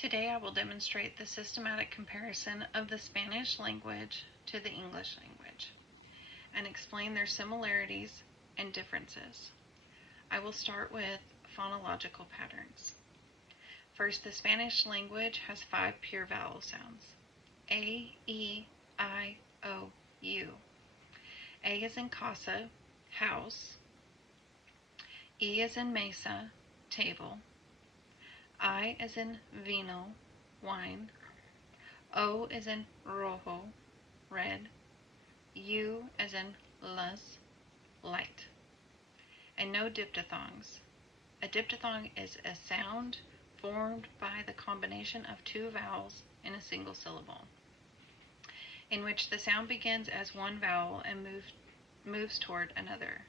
Today I will demonstrate the systematic comparison of the Spanish language to the English language and explain their similarities and differences. I will start with phonological patterns. First, the Spanish language has 5 pure vowel sounds: A, E, I, O, U. A is in casa, house. E is in mesa, table. I is in vino, wine. O is in rojo, red. U as in las, light. And no diphthongs. A diphthong is a sound formed by the combination of 2 vowels in a single syllable, in which the sound begins as one vowel and moves toward another,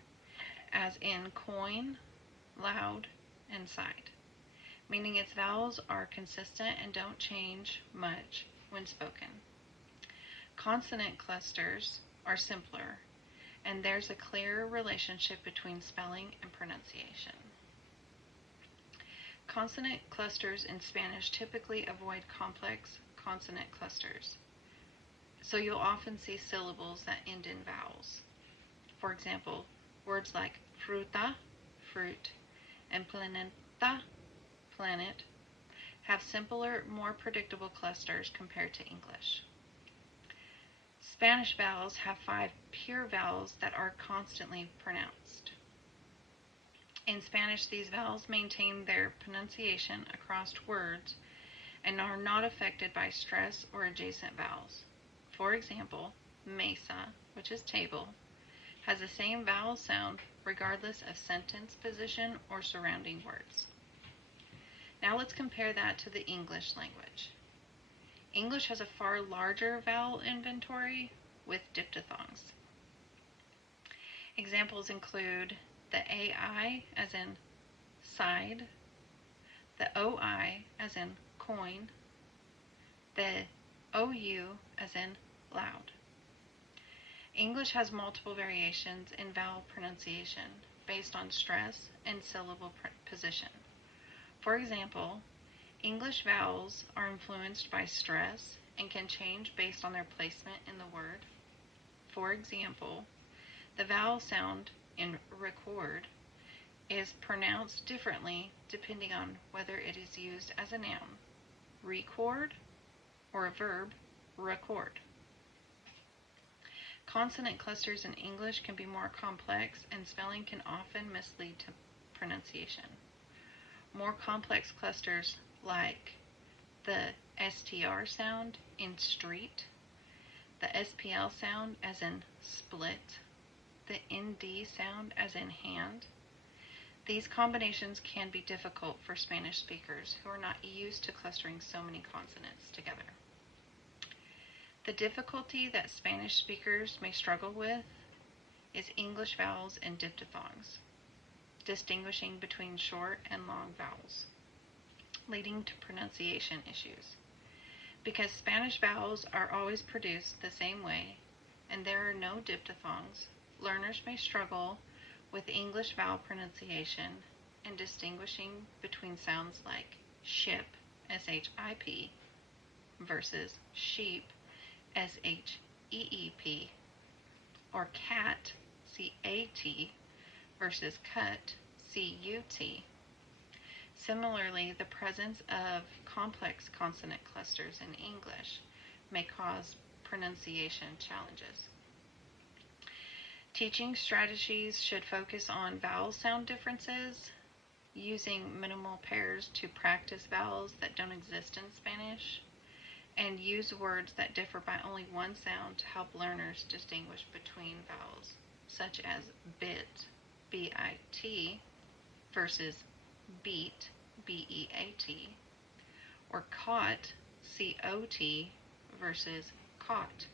as in coin, loud, and side, meaning its vowels are consistent and don't change much when spoken. Consonant clusters are simpler, and there's a clearer relationship between spelling and pronunciation. Consonant clusters in Spanish typically avoid complex consonant clusters, so you'll often see syllables that end in vowels. For example, words like fruta, fruit, and planeta, planet, have simpler, more predictable clusters compared to English. Spanish vowels have 5 pure vowels that are constantly pronounced. In Spanish, these vowels maintain their pronunciation across words and are not affected by stress or adjacent vowels. For example, mesa, which is table, has the same vowel sound regardless of sentence position or surrounding words. Now let's compare that to the English language. English has a far larger vowel inventory with diphthongs. Examples include the AI as in side, the OI as in coin, the OU as in loud. English has multiple variations in vowel pronunciation based on stress and syllable position. For example, English vowels are influenced by stress and can change based on their placement in the word. For example, the vowel sound in record is pronounced differently depending on whether it is used as a noun, record, or a verb, record. Consonant clusters in English can be more complex, and spelling can often mislead to pronunciation. More complex clusters like the STR sound in street, the SPL sound as in split, the ND sound as in hand. These combinations can be difficult for Spanish speakers who are not used to clustering so many consonants together. The difficulty that Spanish speakers may struggle with is English vowels and diphthongs, distinguishing between short and long vowels, leading to pronunciation issues. Because Spanish vowels are always produced the same way and there are no diphthongs, learners may struggle with English vowel pronunciation and distinguishing between sounds like ship, S-H-I-P, versus sheep, S-H-E-E-P, or cat, C-A-T, versus cut, C-U-T. Similarly, the presence of complex consonant clusters in English may cause pronunciation challenges. Teaching strategies should focus on vowel sound differences, using minimal pairs to practice vowels that don't exist in Spanish, and use words that differ by only one sound to help learners distinguish between vowels, such as bit, B-I-T, versus beat, B-E-A-T, or caught, C-O-T, versus caught,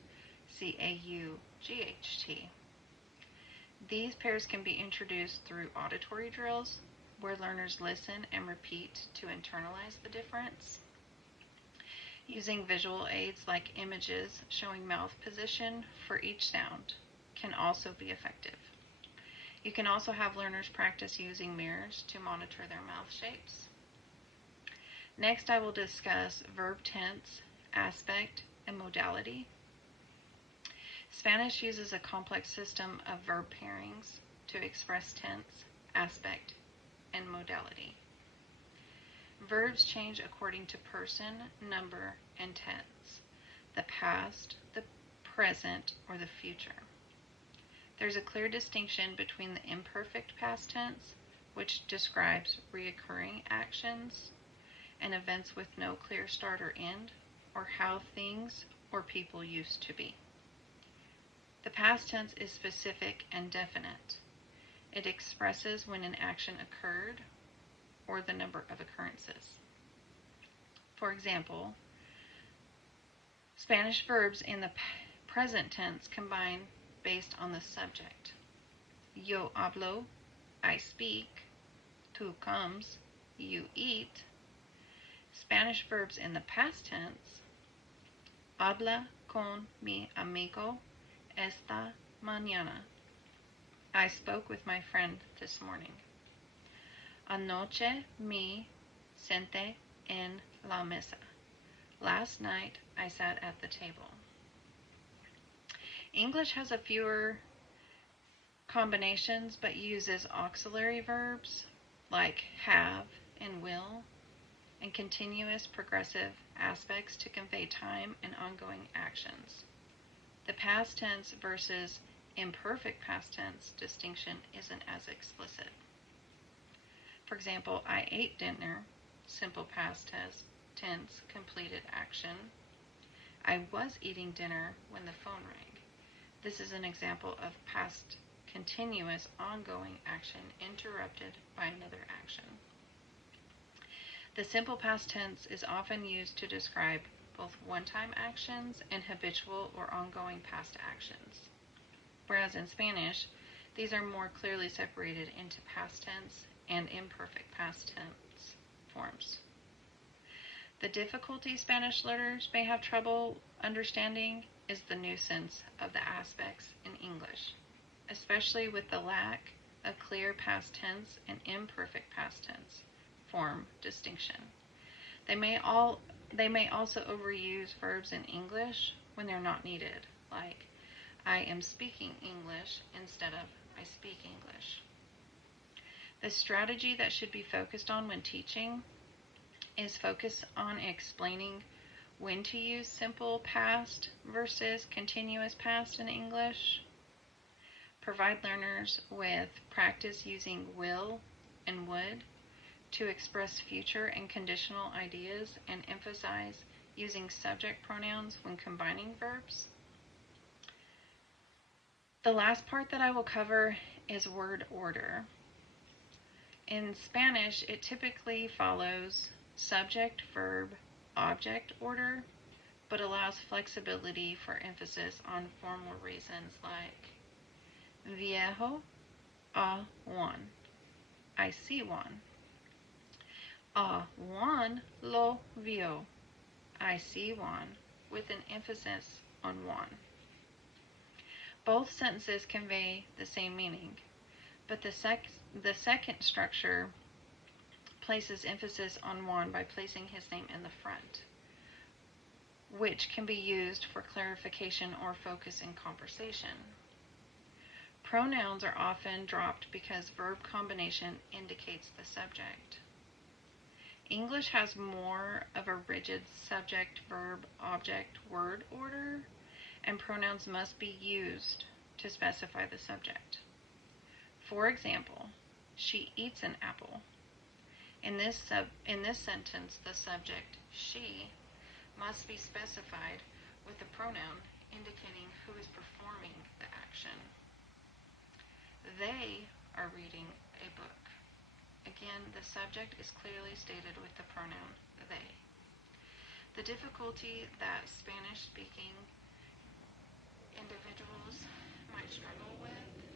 C-A-U-G-H-T. These pairs can be introduced through auditory drills, where learners listen and repeat to internalize the difference. Using visual aids like images showing mouth position for each sound can also be effective. You can also have learners practice using mirrors to monitor their mouth shapes. Next, I will discuss verb tense, aspect, and modality. Spanish uses a complex system of verb pairings to express tense, aspect, and modality. Verbs change according to person, number, and tense, the past, the present, or the future. There's a clear distinction between the imperfect past tense, which describes reoccurring actions and events with no clear start or end, or how things or people used to be. The past tense is specific and definite. It expresses when an action occurred or the number of occurrences. For example, Spanish verbs in the present tense combine based on the subject. Yo hablo, I speak. Tú comes, you eat. Spanish verbs in the past tense. Habla con mi amigo esta mañana. I spoke with my friend this morning. Anoche me senté en la mesa. Last night I sat at the table. English has a fewer combinations but uses auxiliary verbs like have and will and continuous progressive aspects to convey time and ongoing actions. The past tense versus imperfect past tense distinction isn't as explicit. For example, I ate dinner, simple past tense, completed action. I was eating dinner when the phone rang. This is an example of past continuous ongoing action interrupted by another action. The simple past tense is often used to describe both one-time actions and habitual or ongoing past actions. Whereas in Spanish, these are more clearly separated into past tense and imperfect past tense forms. The difficulty Spanish learners may have trouble understanding is the nuisance of the aspects in English, especially with the lack of clear past tense and imperfect past tense form distinction. They may also overuse verbs in English when they're not needed, like I am speaking English instead of I speak English. The strategy that should be focused on when teaching is focus on explaining when to use simple past versus continuous past in English. Provide learners with practice using will and would to express future and conditional ideas and emphasize using subject pronouns when combining verbs. The last part that I will cover is word order. In Spanish, it typically follows subject, verb, object order, but allows flexibility for emphasis on formal reasons like viejo a Juan. I see Juan. A Juan lo vio. I see Juan, with an emphasis on Juan. Both sentences convey the same meaning, but the second structure places emphasis on Juan by placing his name in the front, which can be used for clarification or focus in conversation. Pronouns are often dropped because verb combination indicates the subject. English has more of a rigid subject, verb, object, word order, and pronouns must be used to specify the subject. For example, she eats an apple. In this sentence, the subject, she, must be specified with a pronoun indicating who is performing the action. They are reading a book. Again, the subject is clearly stated with the pronoun they. The difficulty that Spanish-speaking individuals might struggle with